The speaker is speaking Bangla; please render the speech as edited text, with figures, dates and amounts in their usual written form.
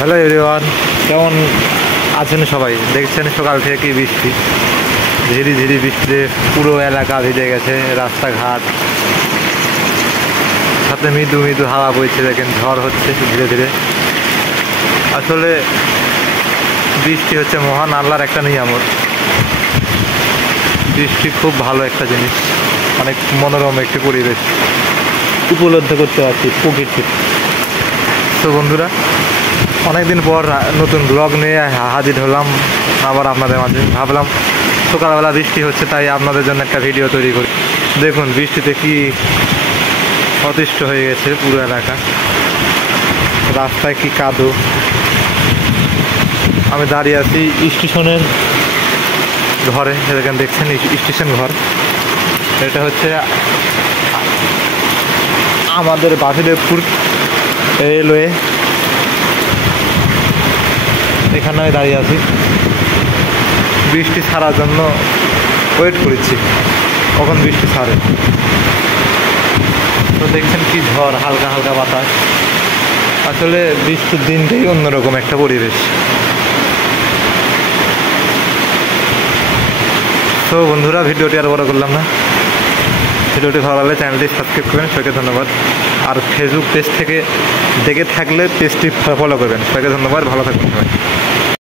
হ্যালো এভরিওয়ান, কেমন আছেন সবাই? দেখছেন সকাল থেকে কি বৃষ্টি, ঝিরি ঝিরি বৃষ্টিতে পুরো এলাকা ভিজে গেছে, রাস্তাঘাট, সাথে মৃদু মৃদু হাওয়া বইছে। দেখেন ঝড় হচ্ছে ধীরে ধীরে। আসলে বৃষ্টি হচ্ছে মহান আল্লাহর একটা নিয়ামত। বৃষ্টি খুব ভালো একটা জিনিস, অনেক মনোরম একটি পরিবেশ উপলব্ধি করতে পারছি প্রকৃতির। তো বন্ধুরা, অনেকদিন পর নতুন ব্লগ নিয়ে হাজির হলাম আবার আপনাদের মাঝে। ভাবলাম সকালবেলা বৃষ্টি হচ্ছে, তাই আপনাদের জন্য একটা ভিডিও তৈরি করি। দেখুন বৃষ্টিতে কি অতিষ্ঠ হয়ে গেছে পুরো এলাকা, রাস্তায় কি কাদো। আমি দাঁড়িয়ে আছি স্টেশনের ঘরে, এখানে দেখছেন স্টেশন ঘর। এটা হচ্ছে আমাদের বাসুদেবপুর রেলওয়ে, এখানে আমি দাঁড়িয়ে আছি। বৃষ্টি ছাড়ার জন্য ওয়েট করেছি কখন বৃষ্টি ছাড়ে। তো দেখছেন কি ঝড়, হালকা হালকা বাতাস। আসলে বৃষ্টির দিনটাই অন্যরকম একটা পরিবেশ। তো বন্ধুরা, ভিডিওটি আর বড় করলাম না। ভিডিওটি ভালো লাগলে চ্যানেলটি সাবস্ক্রাইব করবেন, সবাইকে ধন্যবাদ। আর ফেসবুক পেজ থেকে দেখে থাকলে পেজটি ফলো করবেন। সবাইকে ধন্যবাদ, ভালো থাকবেন সবাই।